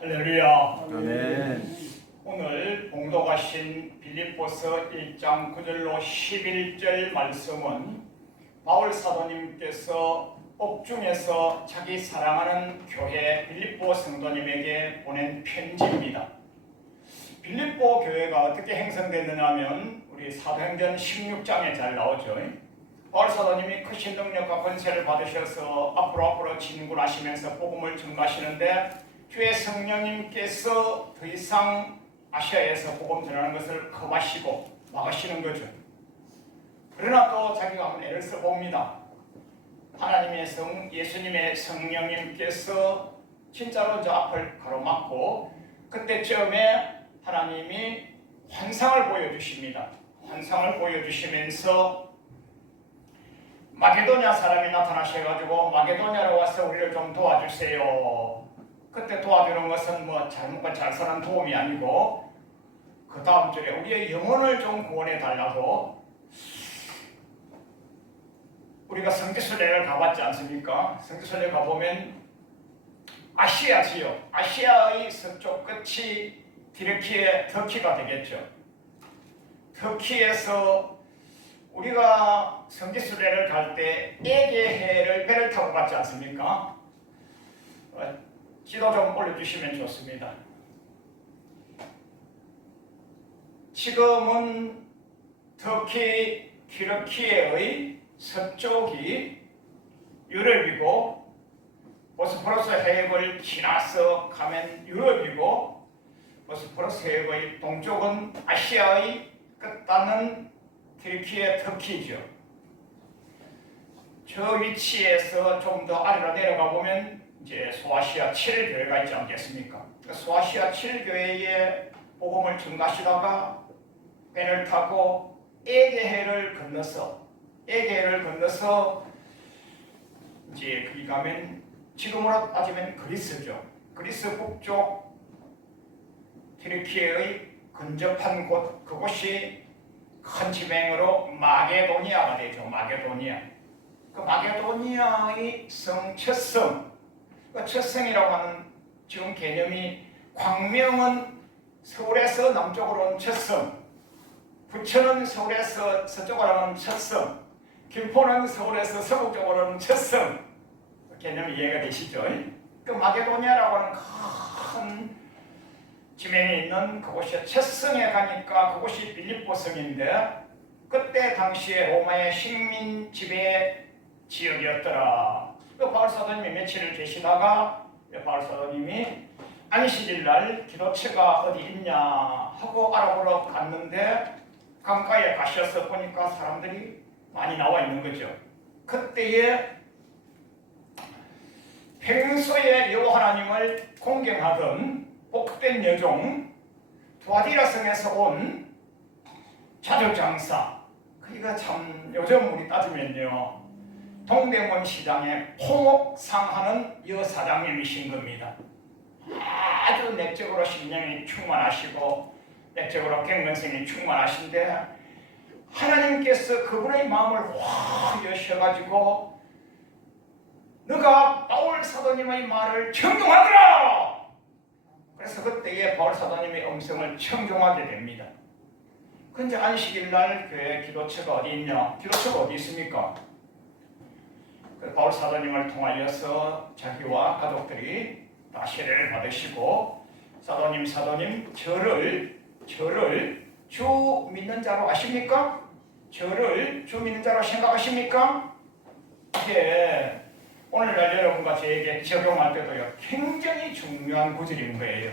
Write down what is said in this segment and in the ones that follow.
할렐루야. 아멘. 오늘 봉독하신 빌립보서 1장 9절로 11절 말씀은 바울 사도님께서 옥중에서 자기 사랑하는 교회 빌립보 성도님에게 보낸 편지입니다. 빌립보 교회가 어떻게 형성됐느냐 하면 우리 사도행전 16장에 잘 나오죠. 바울 사도님이 크신 능력과 권세를 받으셔서 앞으로 진군하시면서 복음을 전가하시는데 주의 성령님께서 더 이상 아시아에서 복음 전하는 것을 금하시고 막으시는 거죠. 그러나 또 자기가 한번 애를 써봅니다. 하나님의 예수님의 성령님께서 진짜로 저 앞을 가로막고 그때쯤에 하나님이 환상을 보여주십니다. 환상을 보여주시면서 마게도냐 사람이 나타나셔가지고 마게도냐로 와서 우리를 좀 도와주세요. 그때 도와주는 것은 뭐 잘못과 잘 사는 도움이 아니고 그 다음 줄에 우리의 영혼을 좀 구원해 달라고. 우리가 성지순례를 가봤지 않습니까? 성지순례 가보면 아시아 지역, 아시아의 서쪽 끝이 디르키의 터키가 되겠죠. 터키에서 우리가 성지순례를 갈 때 에게해를 배를 타고 갔지 않습니까? 지도 좀 올려주시면 좋습니다. 지금은 터키 튀르키예의 서쪽이 유럽이고 보스포러스 해협을 지나서 가면 유럽이고 보스포러스 해협의 동쪽은 아시아의 끝단은 튀르키예 터키죠. 저 위치에서 좀 더 아래로 내려가 보면 이제 소아시아 7교회가 있지 않겠습니까? 소아시아 7교회에 복음을 전가하시다가 배를 타고 에게해를 건너서 이제 거기 가면 지금으로 따지면 그리스죠. 그리스 북쪽 튀르키예의 근접한 곳, 그곳이 큰 지명으로 마게도니아가 되죠. 마게도니아. 그 마게도니아의 첫성, 그 첫성이라고 하는 지금 개념이 광명은 서울에서 남쪽으로 온 첫성, 부천은 서울에서 서쪽으로 오는 첫성, 김포는 서울에서 서북 쪽으로 오는 첫성. 개념이 이해가 되시죠? 그 마게도니아라고 하는 큰 지명이 있는 그곳이 첫성에 가니까 그곳이 빌립보성인데 그때 당시에 로마의 식민 지배 지역이었더라. 그 바울 사도님이 며칠을 계시다가 바울 사도님이 안식일날 기도처가 어디 있냐 하고 알아보러 갔는데 강가에 가셔서 보니까 사람들이 많이 나와 있는 거죠. 그때에 평소에 여호와 하나님을 공경하던 복된 여종 두아디라 성에서 온 자조장사, 그이가 참 요즘 우리 따지면요 동대문 시장에 포목상하는 여사장님이신 겁니다. 아주 내적으로 신령이 충만하시고 내적으로 경건성이 충만하신데 하나님께서 그분의 마음을 확 여셔가지고 너가 바울 사도님의 말을 청종하더라. 그래서 그때에 바울 사도님의 음성을 청종하게 됩니다. 근데 안식일날 교회 기도처가 어디 있냐? 기도처가 어디 있습니까? 바울 사도님을 통하여서 자기와 가족들이 다 세례를 받으시고 사도님 저를 주 믿는 자로 아십니까? 저를 주 믿는 자로 생각하십니까? 이게 오늘날 여러분과 저에게 적용할 때도요 굉장히 중요한 구절인 거예요.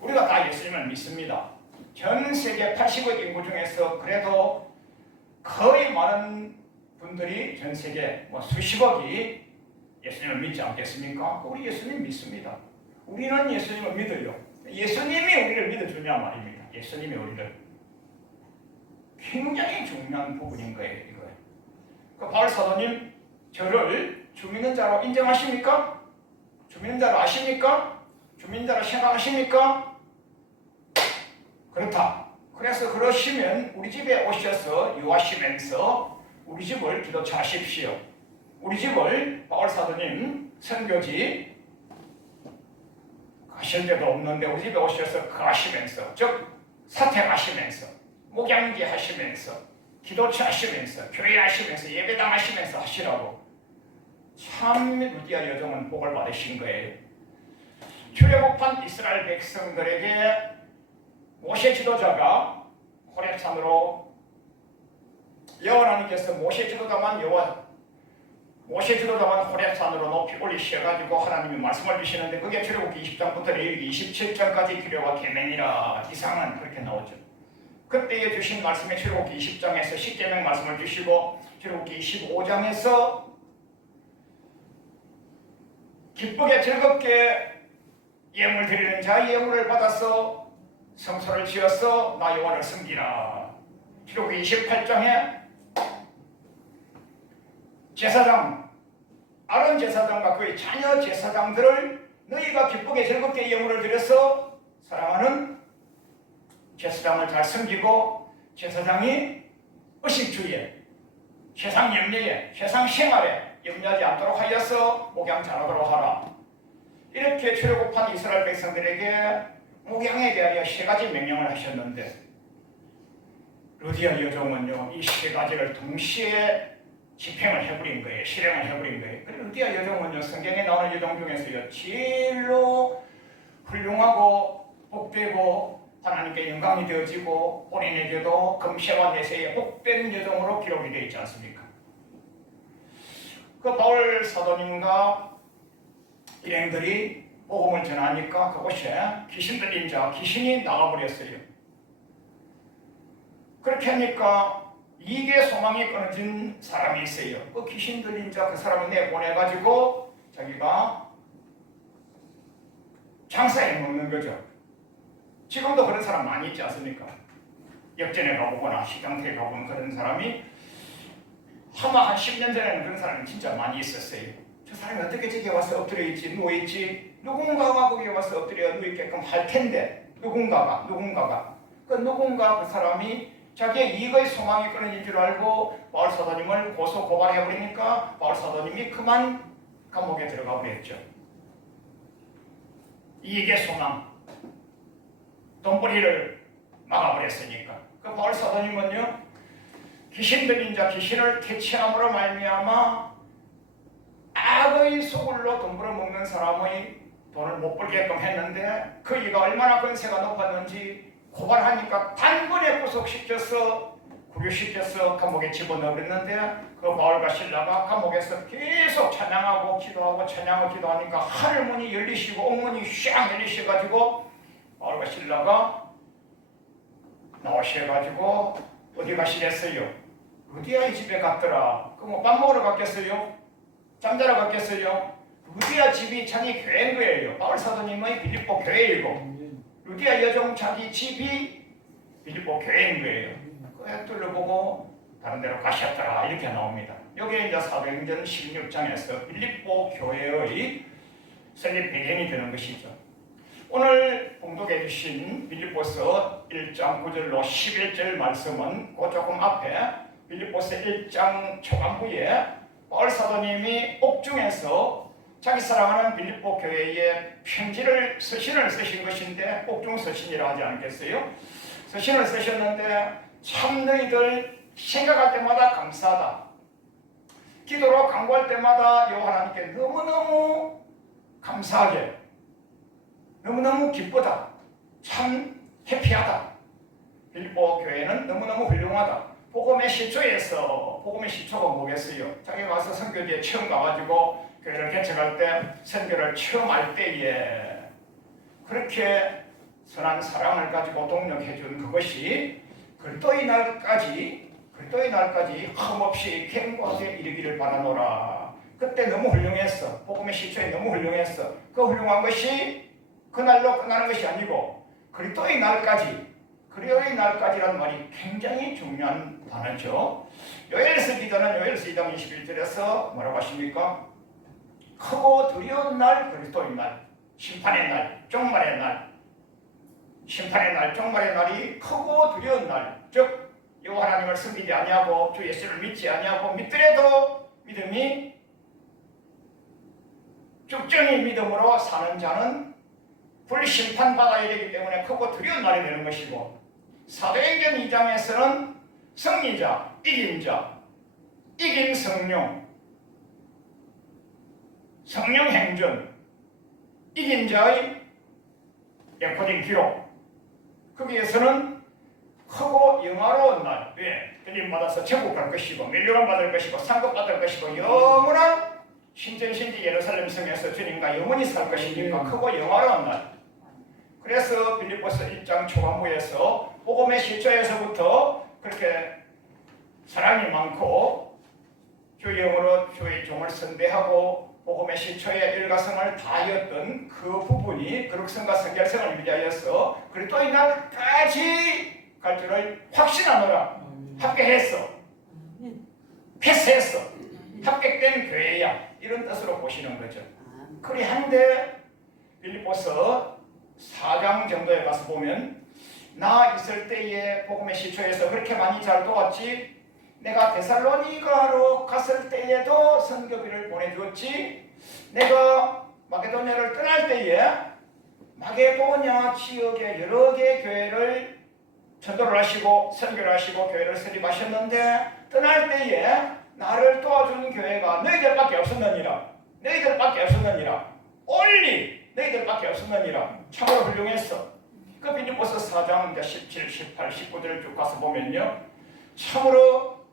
우리가 다 예수님을 믿습니다. 전 세계 80억 인구 중에서 그래도 거의 많은 분들이 전 세계 수십억이 예수님을 믿지 않겠습니까? 우리 예수님 믿습니다. 우리는 예수님을 믿어요. 예수님이 우리를 믿어주냐 말입니다. 예수님이 우리를. 굉장히 중요한 부분인 거예요. 이거예요. 그 바울 사도님 저를 주 믿는 자로 인정하십니까? 주 믿는 자로 아십니까? 주 믿는 자로 생각하십니까? 그렇다. 그래서 그러시면 우리 집에 오셔서 유하시면서 우리 집을 기도처 하십시오. 우리 집을 바울 사도님 선교지 가실 데도 없는데 우리 집에 오셔서 거하시면서, 즉 사택하시면서, 목양지 하시면서, 기도처 하시면서, 교회 하시면서, 예배당 하시면서 하시라고. 참 루디아 여종은 복을 받으신 거예요. 출애굽한 이스라엘 백성들에게 모세 지도자가 호렙산으로 여호와 하나님께서 모세 지도자만 호렙산으로 높이 올리셔가지고 하나님이 말씀을 주시는데 그게 출애굽기 20장부터 레위기 27장까지 규례와 계명이라 이상은 그렇게 나오죠. 그때에 주신 말씀에 출애굽기 20장에서 십계명 말씀을 주시고 출애굽기 25장에서 기쁘게 즐겁게 예물 드리는 자 예물을 받아서 성소를 지어서 나 여호와를 섬기라. 출애굽기 28장에 제사장 아론 제사장과 그의 자녀 제사장들을 너희가 기쁘게 즐겁게 예물을 드려서 사랑하는 제사장을 잘 섬기고 제사장이 의식주의에 세상 염려에 세상 생활에 염려하지 않도록 하여서 목양 잘하도록 하라. 이렇게 출애굽한 이스라엘 백성들에게 목양에 대하여 세 가지 명령을 하셨는데 루디아 여종은요 이 세 가지를 동시에 집행을 해버린 거예요. 실행을 해버린 거예요. 그리고 루디아 여종은요 성경에 나오는 여종 중에서요 제일로 훌륭하고 복되고 하나님께 영광이 되어지고 본인에게도 금세와 내세의 복된 여종으로 기록이 되어 있지 않습니까? 그 바울 사도님과 일행들이 복음을 전하니까 그곳에 귀신 들린 자, 귀신이 나가버렸어요. 그렇게 하니까 이게 소망이 끊어진 사람이 있어요. 그 귀신 들린 자 그 사람을 내보내가지고 자기가 장사해 먹는 거죠. 지금도 그런 사람 많이 있지 않습니까? 역전에 가보거나 시장터에 가보면 그런 사람이 아마 한 10년 전에는 그런 사람이 진짜 많이 있었어요. 저 사람이 어떻게 저기 와서 엎드려 있지, 누워 있지, 누군가가 거기 와서 엎드려 누있게끔 할 텐데 누군가 그 사람이 자기의 이익의 소망이 끊어진 줄 알고 바울 사도님을 고소 고발해 버리니까 바울 사도님이 그만 감옥에 들어가 버렸죠. 이익의 소망, 돈벌이를 막아버렸으니까. 그 바울 사도님은요 귀신 들린 자 귀신을 퇴치함으로 말미암아 악의 소굴로 돈 벌어먹는 사람의 돈을 못 벌게끔 했는데 그 이가 얼마나 권세가 높았는지 고발하니까 단번에 구속시켜서 구류시켜서 감옥에 집어넣어버렸는데 그 바울과 실라가 감옥에서 계속 찬양하고 기도하고 찬양하고 기도하니까 하늘문이 열리시고 옥문이 쫙 열리셔가지고 바울과 실라가 나오셔가지고 어디 가시겠어요? 루디아의 집에 갔더라. 그럼 밥 먹으러 갔겠어요? 잠자러 갔겠어요? 루디아 집이 자기 교회인 거예요. 바울 사도님의 빌립보 교회이고 루디아 여종 자기 집이 빌립보 교회인 거예요. 그 둘러보고 다른 데로 가셨더라 이렇게 나옵니다. 여기에 이제 사도행전 16장에서 빌립보 교회의 설립 배경이 되는 것이죠. 오늘 봉독해 주신 빌립보서 1장 9절로 11절 말씀은 그 조금 앞에 빌립보서 1장 초반부에 바울 사도님이 옥중에서 자기 사랑하는 빌립보 교회에 서신을 쓰신 것인데 옥중 서신이라 하지 않겠어요? 서신을 쓰셨는데 참 너희들 생각할 때마다 감사하다. 기도로 간구할 때마다 여호와 하나님께 너무너무 감사하게 너무너무 기쁘다. 참 해피하다. 빌립보 교회는 너무너무 훌륭하다. 복음의 시초에서 복음의 시초가 뭐겠어요? 자기가 가서 선교지에 처음 가가지고 교회를 개척할 때 선교를 처음 할 때에 그렇게 선한 사랑을 가지고 동력해 준 그것이 그리스도의 날까지 흠없이 견고하게 이르기를 바라노라. 그때 너무 훌륭했어. 복음의 시초에 너무 훌륭했어. 그 훌륭한 것이 그날로 끝나는 것이 아니고 그리스도의 날까지라는 말이 굉장히 중요한 단어죠. 요엘서 기도는 요엘서 2장 21절에서 뭐라고 하십니까? 크고 두려운 날, 그리스도의 날, 심판의 날, 종말의 날, 심판의 날, 종말의 날이 크고 두려운 날, 즉 여호와 하나님을 섬기지 아니하고 주 예수를 믿지 아니하고 믿더라도 믿음이 쭉정이 믿음으로 사는 자는 불심판받아야 되기 때문에 크고 두려운 날이 되는 것이고, 사도행전 2장에서는 승리자, 이김자, 이김 성령, 성령 행전, 이긴 자의 레코딩 기록, 거기에서는 크고 영화로운 날, 들림 받아서 천국 갈 것이고 멸류관 받을 것이고 상급 받을 것이고 영원한 신전신지 예루살렘 성에서 주님과 영원히 살 것이니까 크고 영화로운 날. 그래서 빌립보서 1장 초반부에서 복음의 시초에서부터 그렇게 사랑이 많고 주의 영으로 주의 종을 선대하고 복음의 시초의 일가성을 다하였던 그 부분이 거룩성과 성결성을 유지하여서 그리스도의 날까지 갈 줄을 확신하노라. 합격했어. 패스했어. 합격된 교회야. 이런 뜻으로 보시는 거죠. 그리한데 빌립보서 4장 정도에 가서 보면 나 있을 때에 복음의 시초에서 그렇게 많이 잘 도왔지, 내가 데살로니가로 갔을 때에도 선교비를 보내주었지, 내가 마게도냐를 떠날 때에 마게도냐 지역의 여러 개의 교회를 전도를 하시고 선교를 하시고 교회를 설립하셨는데, 떠날 때에 나를 도와주는 교회가 너희들밖에 없었느니라. 너희들밖에 없었느니라. 올리 너희들밖에 없었느니라. 참으로 훌륭했어. 그 빌립보서 4장 17, 18, 19절을 쭉 가서 보면요, 참으로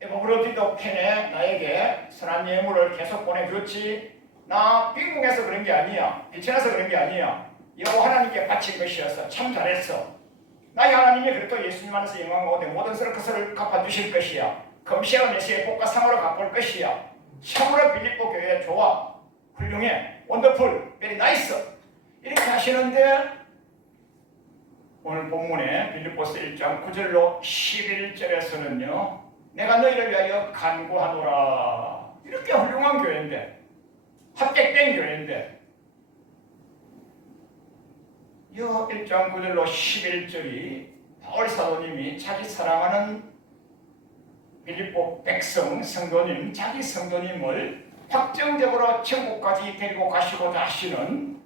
에바브로디도 펜에 나에게 선한 예물을 계속 보내줬지, 나 빈궁해서 그런 게 아니야, 비천해서 그런 게 아니야, 여호와 하나님께 바친 것이어서 참 잘했어. 나의 하나님이 그리스도 예수님 안에서 영광하고 내 모든 것을 갚아주실 것이야. 금시와 메시의 복과 상으로 갚을 것이야. 참으로 빌립보 교회 좋아, 훌륭해, 원더풀, 베리 나이스, 이렇게 하시는데, 오늘 본문에 빌립보서 1장 9절로 11절에서는요 내가 너희를 위하여 간구하노라. 이렇게 훌륭한 교회인데, 합격된 교회인데, 이 1장 9절로 11절이 바울 사도님이 자기 사랑하는 빌립보 백성 성도님, 자기 성도님을 확정적으로 천국까지 데리고 가시고자 하시는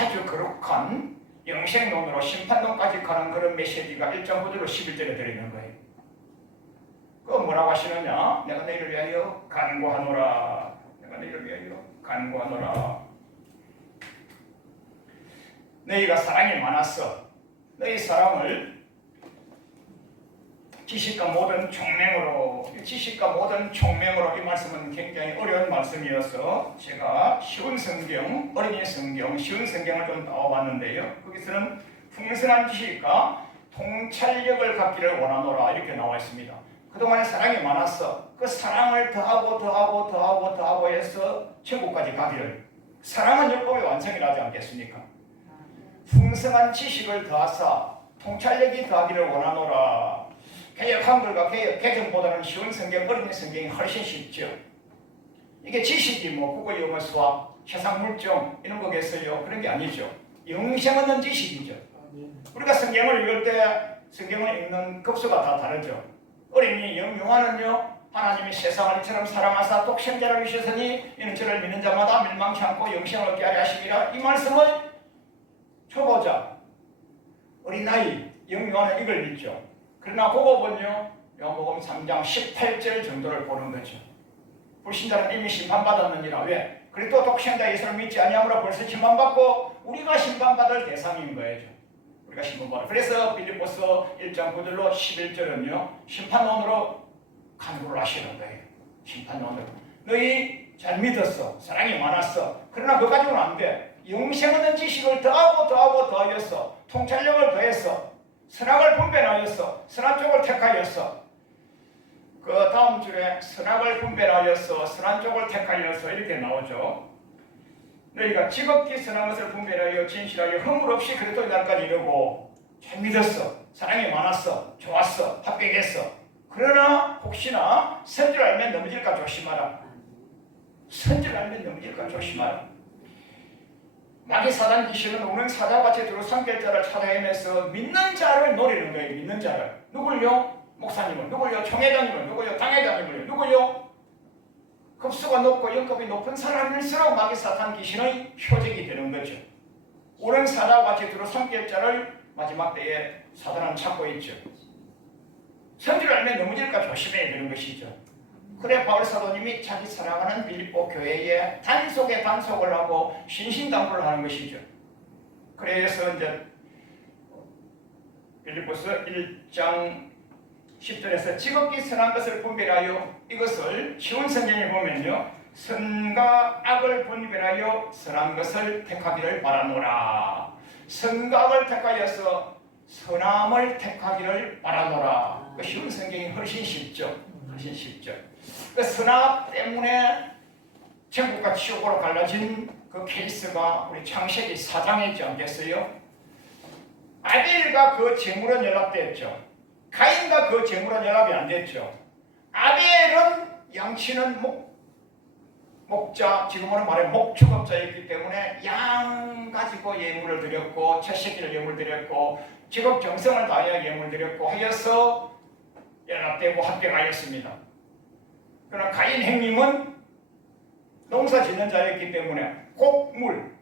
아주 거룩한 영생론으로 심판론까지 가는 그런 메시지가 1장 9절로 11절에 들어있는 거예요. 그 뭐라고 하시느냐? 내가 너희를 위하여 간구하노라. 내가 너희를 위하여 간구하노라. 너희가 사랑이 많았어. 너희 사랑을 지식과 모든 총명으로, 지식과 모든 총명으로, 이 말씀은 굉장히 어려운 말씀이어서 제가 쉬운 성경, 어린이 성경, 쉬운 성경을 좀 나와봤는데요, 거기서는 풍성한 지식과 통찰력을 갖기를 원하노라 이렇게 나와 있습니다. 그동안에 사랑이 많았어. 그 사랑을 더하고 해서 천국까지 가기를. 사랑은 율법의 완성이라지 않겠습니까? 풍성한 지식을 더하사 통찰력이 더하기를 원하노라. 개혁 한글과 개혁 개정보다는 쉬운 성경, 어린이 성경이 훨씬 쉽죠. 이게 지식이 뭐 국어, 영어, 수학, 세상 물정 이런 거겠어요? 그런 게 아니죠. 영생 얻는 지식이죠. 우리가 성경을 읽을 때 성경을 읽는 급수가 다 다르죠. 어린이 영유아는요, 하나님이 세상을 이처럼 사랑하사 독생자를 주셨으니 이는 저를 믿는 자마다 멸망치 않고 영생을 얻게 하려 하시리라. 이 말씀을 초보자, 어린아이, 영유아는 이걸 믿죠. 그러나 그거는요, 요한복음 3장 18절 정도를 보는 거죠. 불신자는 이미 심판받았느니라. 왜? 그리스도 독생자 예수를 믿지 아니함으로 벌써 심판받고 우리가 심판받을 대상인 거예요. 우리가 심판받을. 그래서 빌립보서 1장 9절로 11절은요 심판론으로 간구를 하시는 거예요. 심판론으로. 너희 잘 믿었어. 사랑이 많았어. 그러나 그거 가지고는 안 돼. 영생 얻는 지식을 더하여서 통찰력을 더했어. 선악을 분별하여서 선한 쪽을 택하였어. 그 다음 줄에 선악을 분별하여서 선한 쪽을 택하여서 이렇게 나오죠. 너희가 지극히 선한 것을 분별하여 진실하여 허물 없이 그리스도의 날까지 이르고 잘 믿었어. 사랑이 많았어. 좋았어. 합격했어. 그러나 혹시나 선줄 알면 넘어질까 조심하라. 선줄 알면 넘어질까 조심하라. 마귀 사단 귀신은 우는 사자같이 두루 삼킬자를 찾아 헤매서 믿는 자를 노리는 거예요. 믿는 자를. 누굴요? 목사님을. 누굴요? 총회장님을. 누굴요? 당회장님을. 누굴요? 급수가 높고 연급이 높은 사람일수록 마귀 사단 귀신의 표적이 되는 거죠. 오는 사자와 같이 들어삼킬 자를 마지막 때에 사단은 찾고 있죠. 성질을 알면 넘어질까 조심해야 되는 것이죠. 그래 바울 사도님이 자기 사랑하는 빌립보 교회에 단속에 단속을 하고 신신당부를 하는 것이죠. 그래서 이제 빌립보서 1장 10절에서 지극히 선한 것을 분별하여 이것을 쉬운 성경에 보면요, 선과 악을 분별하여 선한 것을 택하기를 바라노라. 선과 악을 택하여서 선함을 택하기를 바라노라. 그 쉬운 성경이 훨씬 쉽죠. 훨씬 쉽죠. 그 선악 때문에 천국과 지옥으로 갈라진 그 케이스가 우리 창세기 4장에 있지 않겠어요? 아벨과 그 제물은 연합되었죠. 가인과 그 제물은 연합이 안 됐죠. 아벨은 양치는 목자, 지금으로 말해 목축업자였기 때문에 양 가지고 예물을 드렸고 첫 새끼를 예물 드렸고 직업 정성을 다하여 예물 드렸고 하여서 연합되고 합병하였습니다. 그러나 가인 형님은 농사 짓는 자였기 때문에 곡물,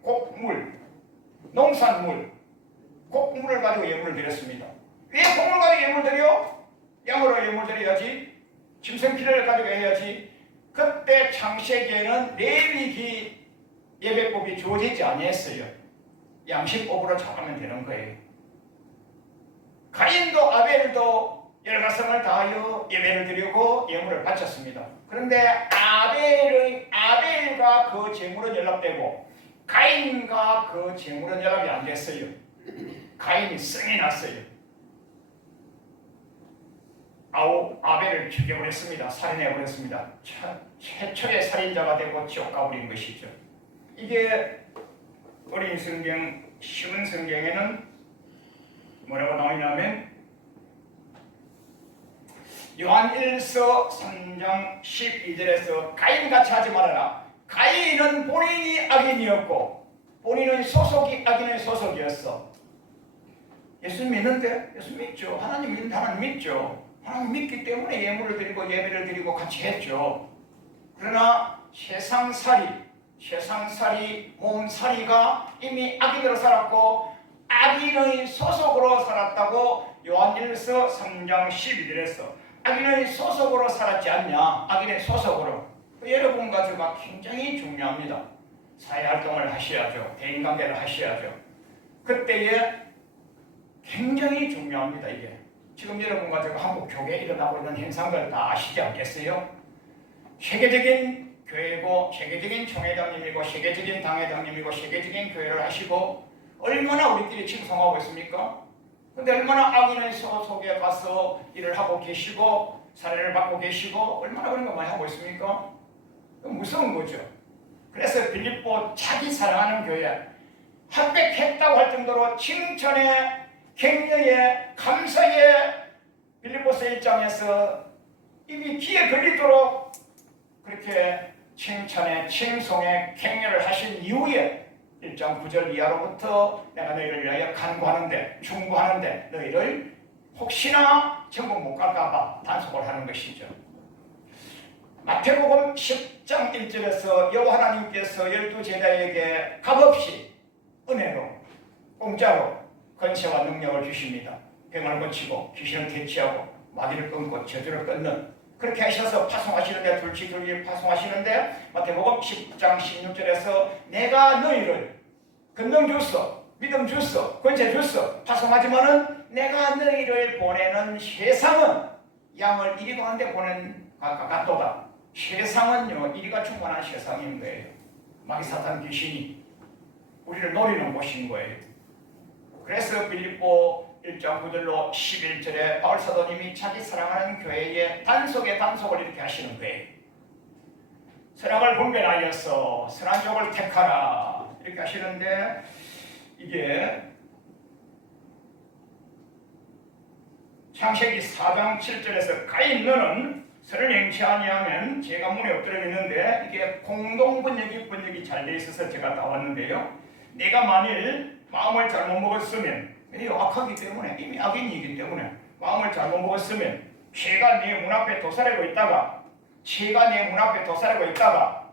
농산물, 곡물을 가지고 예물을 드렸습니다. 왜 곡물 가지고 예물 드려? 양으로 예물 드려야지. 짐승피를 가지고 해야지. 그때 창세기에는 레위기 예배법이 주어지지 아니했어요. 양식법으로 잡으면 되는 거예요. 가인도 아벨도 열가성을 다하여 예배를 드리고 예물을 바쳤습니다. 그런데 아벨과 그 제물은 연합되고 가인과 그 제물은 연합이 안 됐어요. 가인이 성이 났어요. 아벨을 죽여버렸습니다. 살인해버렸습니다. 최초의 살인자가 되고 지옥 가버린 것이죠. 이게 어린 성경, 쉬운 성경에는 뭐라고 나오냐면 요한 1서 3장 12절에서 가인같이 하지 말아라. 가인은 본인이 악인이었고 본인은 소속이 악인의 소속이었어. 예수 믿는데? 예수 믿죠. 하나님 믿는데 하나님 믿죠. 하나님 믿기 때문에 예물을 드리고 예배를 드리고 같이 했죠. 그러나 세상살이, 몸살이가 이미 악인으로 살았고 악인의 소속으로 살았다고 요한 1서 3장 12절에서 악인의 소속으로 살았지 않냐? 악인의 소속으로. 여러분과 저가 굉장히 중요합니다. 사회활동을 하셔야죠. 대인관계를 하셔야죠. 그때에 굉장히 중요합니다. 이게 지금 여러분과 제가 한국 교회에 일어나고 있는 현상들 다 아시지 않겠어요? 세계적인 교회고 세계적인 총회장님이고 세계적인 당회장님이고 세계적인 교회를 하시고 얼마나 우리끼리 칭송하고 있습니까? 근데 얼마나 악인의 소속에 가서 일을 하고 계시고 사례를 받고 계시고 얼마나 그런 거 많이 하고 있습니까? 무서운 거죠. 그래서 빌립보 자기 사랑하는 교회 합백했다고 할 정도로 칭찬에 격려에 감사에 빌립보서 1장에서 이미 귀에 걸리도록 그렇게 칭찬에 칭송에 격려를 하신 이후에 1장 9절 이하로부터 내가 너희를 위하여 간구하는데 충고하는데 너희를 혹시나 천국 못 갈까봐 단속을 하는 것이죠. 마태복음 10장 1절에서 여호와 하나님께서 12제자에게 값없이 은혜로 공짜로 권세와 능력을 주십니다. 병을 고치고 귀신을 퇴치하고 마귀를 끊고 저주를 끊는 그렇게 하셔서 파송하시는데 둘치둘치 파송하시는데 마태복음 10장 16절에서 내가 너희를 권능 줬어, 믿음 줬어, 권세 줬어 파송하지만은 내가 너희를 보내는 세상은 양을 이리 가는데 보낸 같도다. 세상은요 이리가 충만한 세상인 거예요. 마귀 사탄 귀신이 우리를 노리는 곳인 거예요. 그래서 빌립보 1장 9절로 11절에 바울 사도님이 자기 사랑하는 교회에 단속에 단속을 이렇게 하시는 거예요. 선악을 분별하여서 선한 쪽을 택하라 이렇게 하시는데 이게 창세기 4장 7절에서 가인 너는 선을 행치 아니하면 죄가 문에 엎드려 있는데 이게 공동 번역이 잘 돼 있어서 제가 나왔는데요. 내가 만일 마음을 잘못 먹었으면 악하기 때문에 이미 악인이기 때문에 마음을 잘못 먹었으면 죄가 네 문 앞에 도사리고 있다가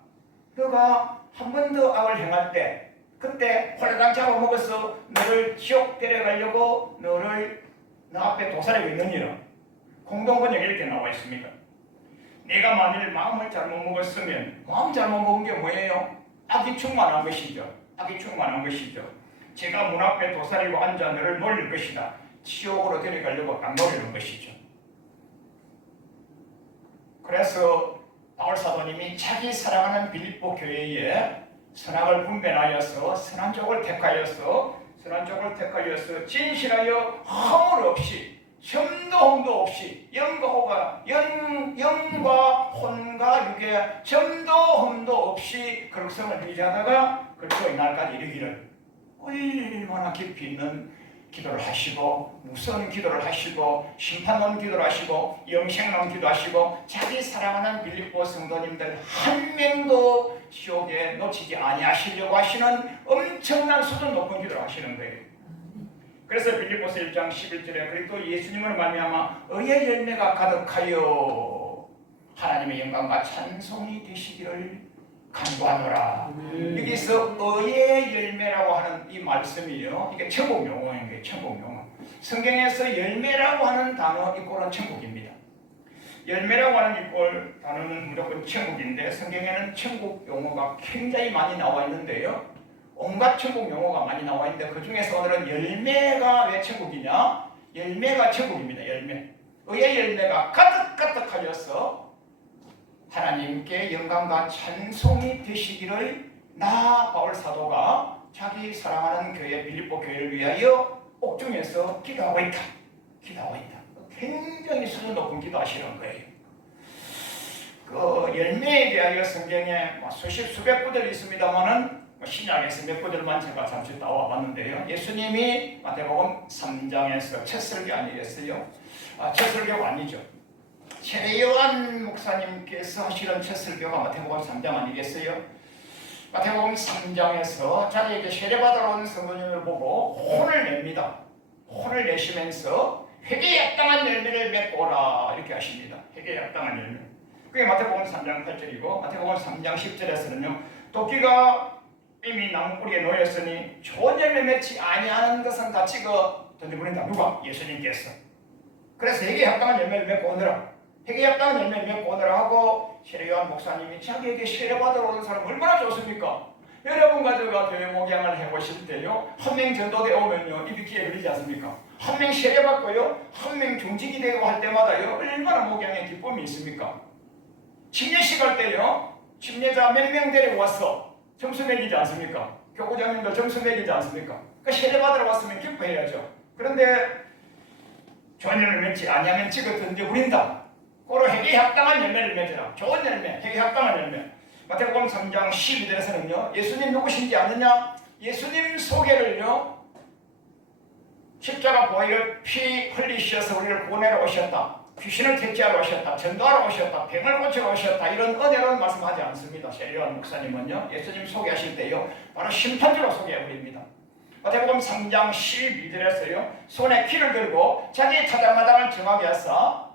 너가 한 번 더 악을 행할 때 그때 홀라당 잡아먹어서 너를 지옥 데려가려고 너 앞에 도사리고 있느니라. 공동번역에 이렇게 나와 있습니다. 내가 만일 마음을 잘못 먹었으면, 마음 잘못 먹은 게 뭐예요? 악이 충만한 것이죠. 악이 충만한 것이죠. 제가 문 앞에 도사리고 앉아 너를 놀릴 것이다. 지옥으로 데려가려고 안 노리는 것이죠. 그래서 바울 사도님이 자기 사랑하는 빌립보 교회에 선악을 분별하여서 선한 쪽을 택하여서 진실하여 허물 없이 점도 흠도 없이 영과 혼과 육에 점도 흠도 없이 거룩성을 유지하다가 그리스도의 날까지 이르기를 얼마나 깊이 있는 기도를 하시고 무서운 기도를 하시고 심판론 기도를 하시고 영생론 기도하시고 자기 사랑하는 빌립보 성도님들 한 명도 지옥에 놓치지 아니하시려고 하시는 엄청난 수준 높은 기도를 하시는 거예요. 그래서 빌립보서 1장 11절에 그리고 예수님을 말미암아 의의 열매가 가득하여 하나님의 영광과 찬송이 되시기를 간구하노라. 여기서 의의 열매라고 하는 이 말씀이요, 이게 천국 용어인 거예요. 천국 용어. 성경에서 열매라고 하는 단어 이꼴은 천국입니다. 열매라고 하는 이꼴 단어는 무조건 천국인데 성경에는 천국 용어가 굉장히 많이 나와 있는데요, 온갖 천국 용어가 많이 나와 있는데 그 중에서 오늘은 열매가 왜 천국이냐? 열매가 천국입니다. 열매. 의의 열매가 가득가득하여서 하나님께 영광과 찬송이 되시기를 나 바울 사도가 자기 사랑하는 교회 빌립보 교회를 위하여 옥중에서 기도하고 있다. 굉장히 수준 높은 기도하시는 거예요. 그 열매에 대하여 성경에 수십 수백 구절이 있습니다만은 신약에서 몇 구절만 제가 잠시 따와 봤는데요. 예수님이 마태복음 3장에서 첫 설교 아니겠어요? 첫 설교가 아니죠. 최요한 목사님께서 하시는 첫 설교가 마태복음 3장 아니겠어요? 마태복음 3장에서 자기에게 세례받으러 온 성도님을 보고 혼을 냅니다. 혼을 내시면서 회개에 합당한 열매를 맺고 오라 이렇게 하십니다. 회개에 합당한 열매. 그게 마태복음 3장 8절이고 마태복음 3장 10절에서는요. 도끼가 이미 나무뿌리에 놓였으니 좋은 열매 맺지 아니하는 것은 다 찍어 던져버린다. 누가? 예수님께서. 그래서 회개에 합당한 열매를 맺고 오너라. 회개에 합당한 열매를 맺고 오너라 하고 세례요한 목사님이 자기에게 세례받으러 오는 사람 얼마나 좋습니까? 여러분 가져가 교회 목양을 해보실 때요, 한 명 전도대 오면요 입이 귀에 걸리지 않습니까? 한 명 세례받고요, 한 명 중직이 되고 할 때마다요 얼마나 목양에 기쁨이 있습니까? 침례식 할 때요, 침례자 몇 명 데리고 왔어. 점수 매기지 않습니까? 교구장님들 점수 매기지 않습니까? 그 세례받으러 왔으면 기뻐해야죠. 그런데 좋은 열매를 맺지 아니하면 찍어 던져버린다. 고로 회개에 합당한 열매를 맺으라. 좋은 열매, 회개에 합당한 열매. 마태복음 3장 12절에서는요, 예수님 누구신지 아느냐? 예수님 소개를요, 십자가 보혈 피 흘리셔서 우리를 구원하러 오셨다. 귀신을 퇴치하러 오셨다. 전도하러 오셨다. 병을 고치러 오셨다. 이런 은혜로운 말씀하지 않습니다. 세례요한 목사님은요, 예수님 소개하실 때요, 바로 심판주로 소개해버립니다. 마태복음 3장 12절에서요, 손에 키를 들고 자기의 타작마당을 정하게 하사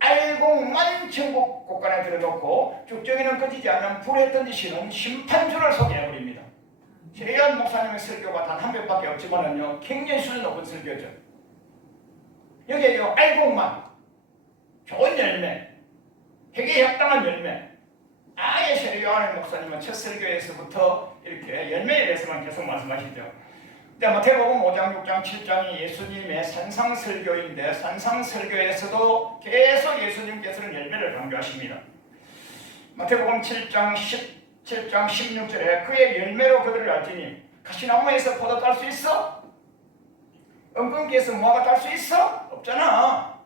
알곡만 천국 곳간에 들여놓고 죽정이는 꺼지지 않는 불에 던지시는 심판주를 소개해버립니다. 세례요한 목사님의 설교가 단 한 번밖에 없지만은요, 굉장히 수준 높은 설교죠. 여기에요, 알곡만, 좋은 열매, 회개에 합당한 열매. 아예 세례요한 목사님은 첫 설교에서부터 이렇게 열매에 대해서만 계속 말씀하시죠. 마태복음 5장, 6장, 7장이 예수님의 산상설교인데 산상설교에서도 계속 예수님께서는 열매를 강조하십니다. 마태복음 7장 16절에 그의 열매로 그들을 알지니 가시나무에서 포도 딸 수 있어? 엉겅퀴에서 무화과 딸 수 있어? 없잖아.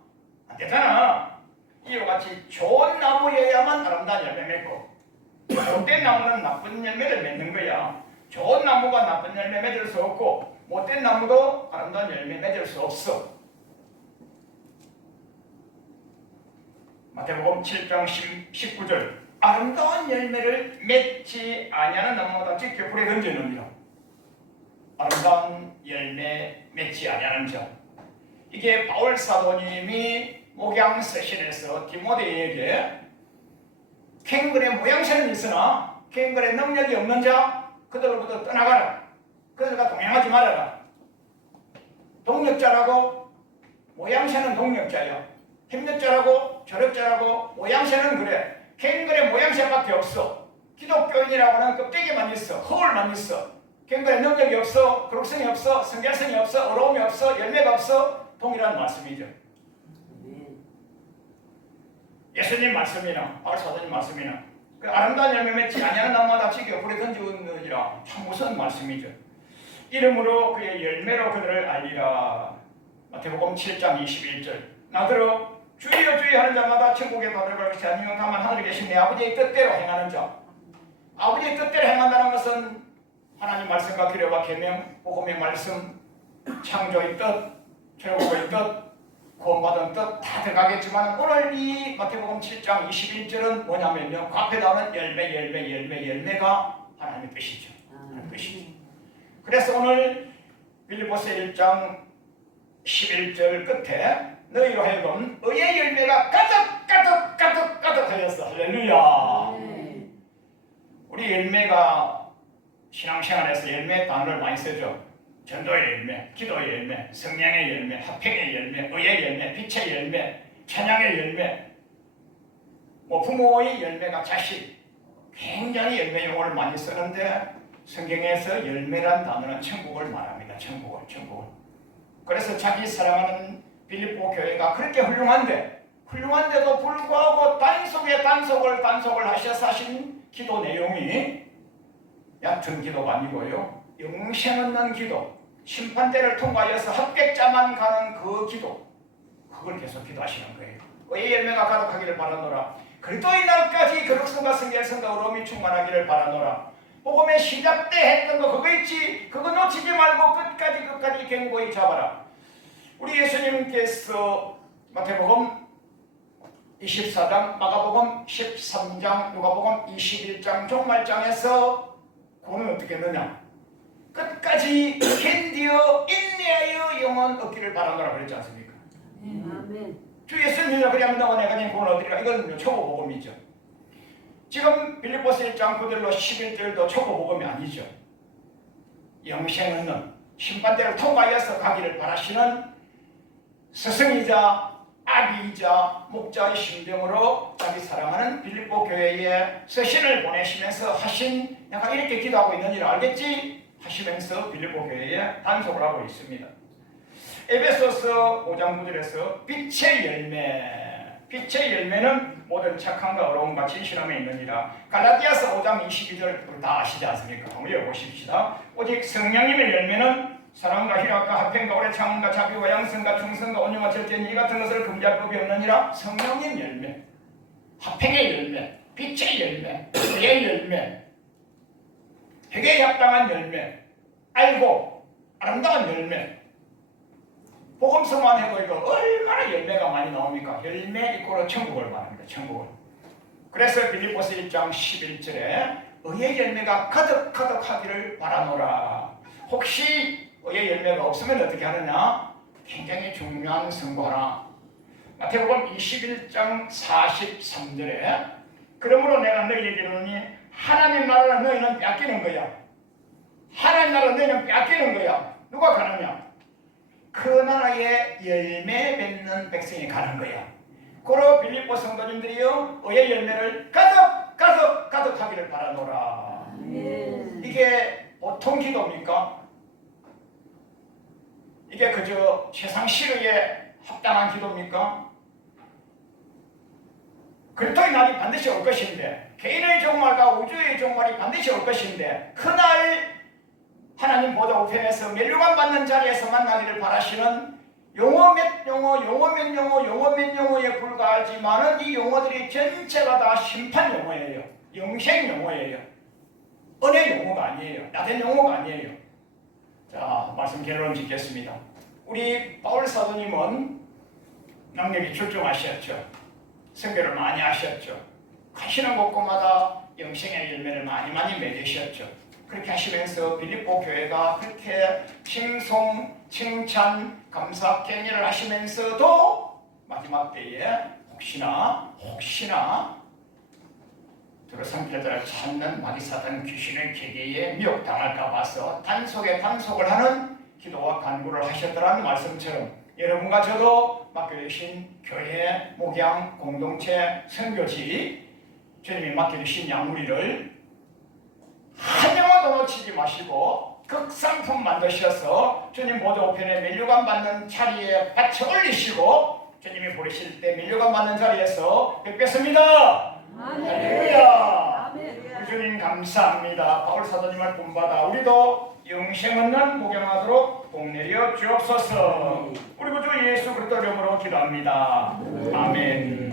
안 되잖아. 이와 같이 좋은 나무여야만 아름다운 열매 맺고 못된 나무는 나쁜 열매를 맺는 거야. 좋은 나무가 나쁜 열매 맺을 수 없고 못된 나무도 아름다운 열매 맺을 수 없어. 마태복음 7장 19절 아름다운 열매를 맺지 아니하는 나무마다 찢겨 불에 던지느니라. 아름다운 열매 맺지 아니하는 자. 이게 바울 사도님이 목양 세션에서 디모데에게 캥거의 모양새는 있으나 캥거의 능력이 없는 자 그들로부터 떠나가라. 그러니까 동행하지 말아라. 동력자라고 모양새는 동력자야. 협력자라고 조력자라고 모양새는 그래. 갱글의 모양새밖에 없어. 기독교인이라고는 껍데기만 있어. 허울만 있어. 갱글의 능력이 없어. 그룹성이 없어. 성결성이 없어. 어려움이 없어. 열매가 없어. 동일한 말씀이죠. 예수님 말씀이나 바울 사도님 말씀이나 그 아름다운 열매 맺지 아니하는 나무마다 지겨 불에 던지느니라. 참 무서운 말씀이죠. 이름으로 그의 열매로 그들을 알리라. 마태복음 7장 21절. 나더러 주여 주여 하는 자마다 천국에 받을 것이 아니면 다만 하늘에 계신 내 아버지의 뜻대로 행하는 자. 아버지의 뜻대로 행한다는 것은 하나님 말씀과 기록과 계명, 복음의 말씀, 창조의 뜻, 최고의 뜻, 구원받은 뜻 다 들어가겠지만 오늘 이 마태복음 7장 21절은 뭐냐면요. 그 앞에 나오는 열매가 하나님의 뜻이죠. 하나님의 뜻이죠. 그래서 오늘 빌립보서 1장 11절 끝에 너희로 하여금 의의 열매가 가득 하였어. 할렐루야. 우리 열매가 신앙생활에서 열매 단어를 많이 쓰죠. 전도의 열매, 기도의 열매, 성령의 열매, 화평의 열매, 의의 열매, 빛의 열매, 찬양의 열매, 부모의 열매가 자식, 굉장히 열매 용어를 많이 쓰는데 성경에서 열매란 단어는 천국을 말합니다. 천국을. 그래서 자기 사랑하는 빌립보 교회가 그렇게 훌륭한데도 불구하고 단속에 단속을 하셔서 하신 기도 내용이 얕은 기도가 아니고요. 영생 얻는 기도, 심판대를 통과해서 합격자만 가는 그 기도, 그걸 계속 기도하시는 거예요. 의의 열매가 가득하기를 바라노라. 그리스도의 날까지 거룩성과 성결성과 의로움이 충만하기를 바라노라. 복음의 시작 때 했던 거 그거 있지? 그거 놓치지 말고 끝까지 견고히 잡아라. 우리 예수님께서 마태복음 24장, 마가복음 13장, 누가복음 21장 종말장에서 구원은 어떻게 했느냐? 끝까지 견디어 인내하여 영원 얻기를 바라노라 그랬지 않습니까? 아멘. 주 예수님이라 그러면 너가 내가 네 구원 얻으리라. 이건 초보복음이죠. 지금 빌립보서 1장 그대로 11절도 초보복음이 아니죠. 영생 얻는 심판대를 통과해서 가기를 바라시는 스승이자 아비이자 목자의 심정으로 자기 사랑하는 빌립보 교회에 서신을 보내시면서 하신 내가 이렇게 기도하고 있는지를 알겠지? 하시면서 빌립보 교회에 단속을 하고 있습니다. 에베소서 5장 9절에서 빛의 열매는 모든 착함과 어려움과 진실함에 있느니라. 갈라디아서 5장 22절 다 아시지 않습니까? 한번 읽어보십시다. 오직 성령님의 열매는 사랑과 희락과 화평과 오래 참음과 자비와 양성과 충성과 온유와 절제는 이 같은 것을 금지할 법이 없느니라. 성령님 열매, 화평의 열매, 빛의 열매, 의의 열매, 회개에 합당한 열매, 알고 아름다운 열매. 복음서만 해도 이거 얼마나 열매가 많이 나옵니까? 열매 이꼬로 천국을 말합니다. 천국을. 그래서 빌립보서 1장 11절에 의의 열매가 가득하기를 바라노라. 혹시 의의 열매가 없으면 어떻게 하느냐? 굉장히 중요한 선고 하나. 마태복음 21장 43절에 그러므로 내가 너희에게 이르노니 하나님 나라를 너희는 뺏기는 거야. 하나님 나라를 너희는 뺏기는 거야. 누가 가느냐? 그 나라에 열매 맺는 백성이 가는 거야. 고로 빌립보 성도님들이요 의의 열매를 가득하기를 바라노라. 이게 보통 기도입니까? 이게 그저 세상 시류에 합당한 기도입니까? 그리스도의 날이 반드시 올 것인데, 개인의 종말과 우주의 종말이 반드시 올 것인데, 그날 하나님 보좌 우편에서 멸류관 받는 자리에서 만나기를 바라시는 용어 몇 용어에 불과하지만은 이 용어들이 전체가 다 심판 용어예요. 영생 용어예요. 은혜 용어가 아니에요. 나된 용어가 아니에요. 자, 말씀 결론 짓겠습니다. 우리 바울 사도님은 능력이 출중하셨죠. 선교를 많이 하셨죠. 가시는 곳곳마다 영생의 열매를 많이 맺으셨죠. 그렇게 하시면서 빌립보 교회가 그렇게 칭송, 칭찬, 감사, 격려를 하시면서도 마지막 때에 혹시나 들어삼킬 자를 찾는 마귀 사탄 귀신의 계계에 미혹당할까 봐서 단속에 단속을 하는 기도와 간구를 하셨더라는 말씀처럼 여러분과 저도 맡겨주신 교회, 목양, 공동체, 선교지 주님이 맡겨주신 양무리를 한 영혼도 놓치지 마시고 극상품 만드셔서 주님 보좌 우편에 면류관 받는 자리에 받쳐 올리시고 주님이 부르실 때 면류관 받는 자리에서 뵙겠습니다. 할렐루야. 우리 주님 감사합니다. 바울 사도님을 본받아 우리도 영생 얻는 목양하도록 복 내려 주옵소서. 우리 구주 예수 그리스도 이름으로 기도합니다. 아멘.